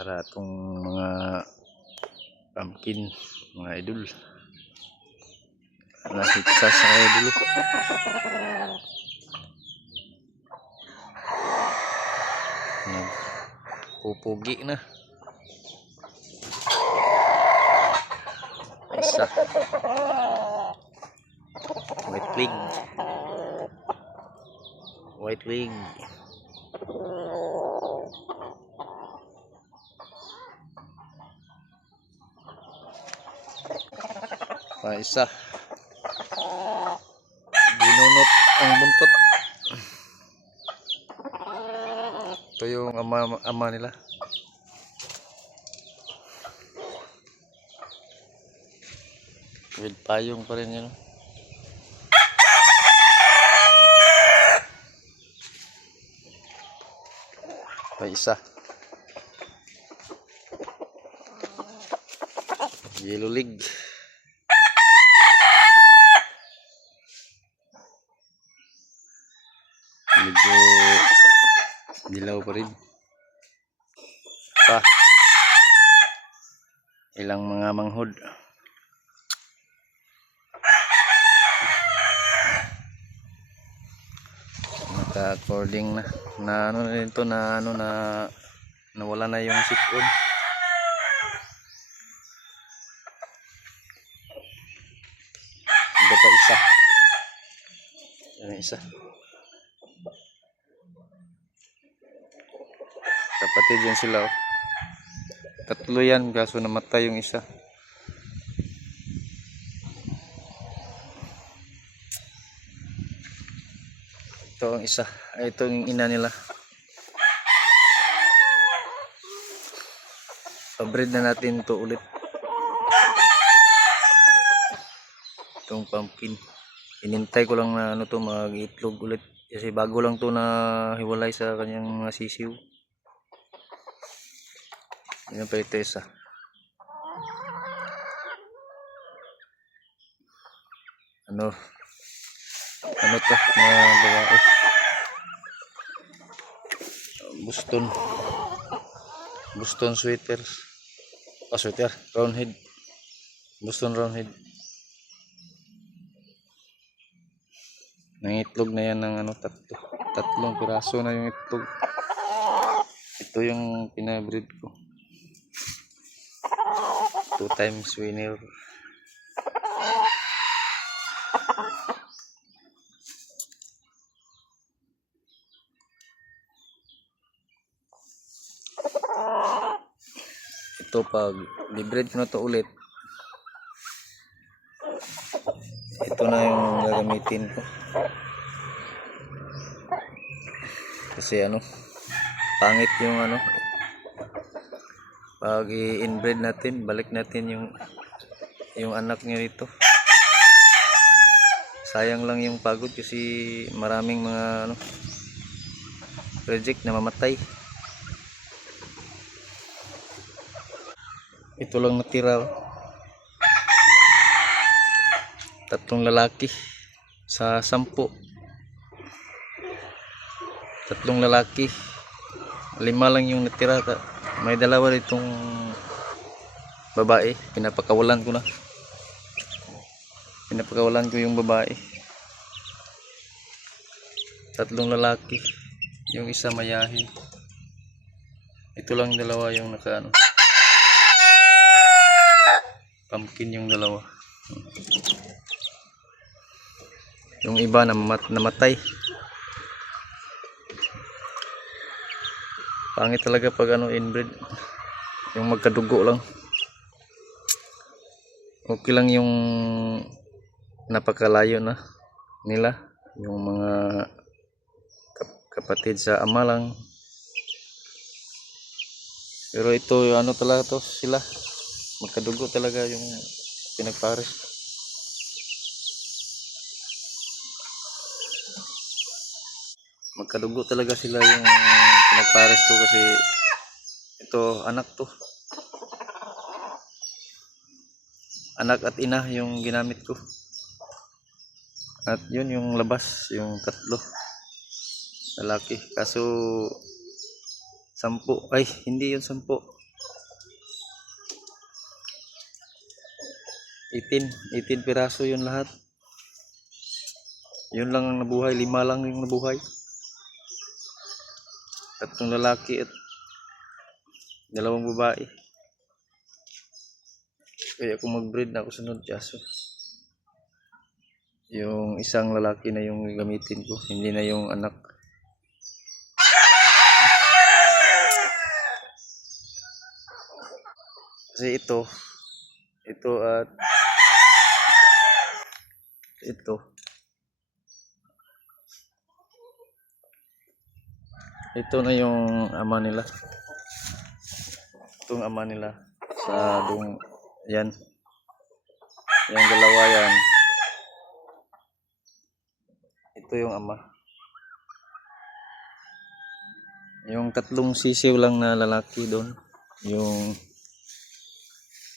para itong mga pumpkin, mga idol, nahitsas na idol, nagpupugi na isa white wing pa isa binunot ang buntot. Ito yung ama nila. With payong pa rin yun. Pa isa yellow leg. Medyo dilaw pa rin pa ilang mga manghod. Naka-according na ano na ito na ano na nawala na yung sipon. Ito pa isa. Ano isa? Kapatid yan sila oh. Tatlo yan kaso namatay yung isa. Ito ang isa. Ito yung ina nila. Pabreed na natin to ulit. Itong pumpkin. Inintay ko lang na ano to mag-itlog ulit. Kasi bago lang to na hiwalay sa kanyang mga sisiw. Yan pa ito isa. Ano to mga babae. Boston sweater roundhead. Boston roundhead. Nangitlog na yan ng ano tatlong piraso na yung itlog. Ito yung pinabreed ko. 2 times winner. Ito pag libreed ko na to ulit, ito na yung gagamitin ko kasi ano pangit yung ano pag i-inbreed natin, balik natin yung anak niya dito. Sayang lang yung pagod kasi maraming mga ano project na mamatay. Ito lang natira. Tatlong lalaki sa 10. Tatlong lalaki. 5 lang yung natira. May dalawa ditong babae. Pinapakawalan ko yung babae. Tatlong lalaki. Yung isa mayahin. Ito lang dalawa yung naka ano. Pumpkin yung dalawa. Yung iba namatay. Pangit talaga pag ano inbreed. Yung magkadugo lang. Okay lang yung napakalayo na nila. Yung mga kapatid sa ama lang. Pero ito yung ano talaga to sila. Magkadugo talaga yung pinagpares. Magkadugo talaga sila yung pinagpares ko kasi ito anak to. Anak at ina yung ginamit ko. At yun yung labas, yung tatlo. Lalaki. Kaso 10, ay hindi yun 10. 18 piraso yun lahat. Yun lang ang nabuhay, 5 lang yung nabuhay. 3 lalaki at 2 babae. Kaya kung mag-breed na ako sunod kaso yung isang lalaki na yung gamitin ko, hindi na yung anak. Kasi ito at ito na yung ama nila. Itong ama nila sa yan. Yung dalawa yan. Ito yung ama. Yung 3 sisiw lang na lalaki doon. Yung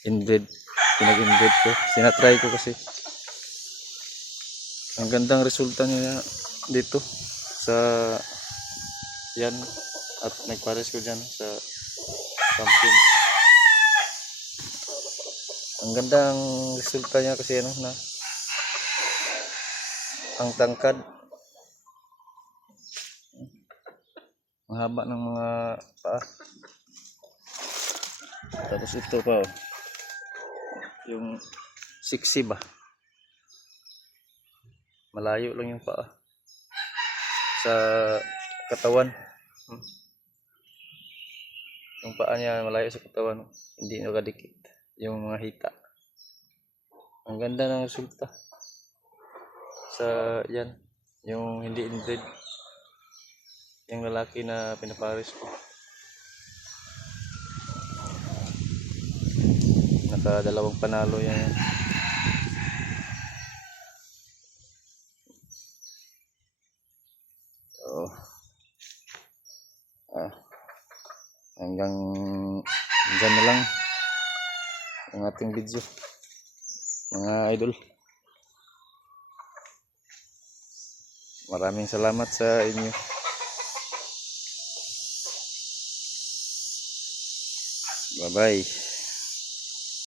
inbred. Pinag-inbred ko. Sinatry ko kasi. Ang gandang resulta niya dito sa yan. At nagpares ko dyan sa pumpkin. Ang gandang resulta niya kasi ano na ang tangkad. Ang haba ng mga paa. Tapos ito pa oh. Yung sexy ba? Malayo lang yung paa sa katawan. Yung paa niya malayo sa katawan, hindi nakadikit yung mga hita. Ang ganda ng resulta sa yan, yung hindi inbred, yung lalaki na pinapares ko. Naka 2 panalo yan. So, hanggang dyan na lang ang ating video mga idol. Maraming salamat sa inyo. Bye bye.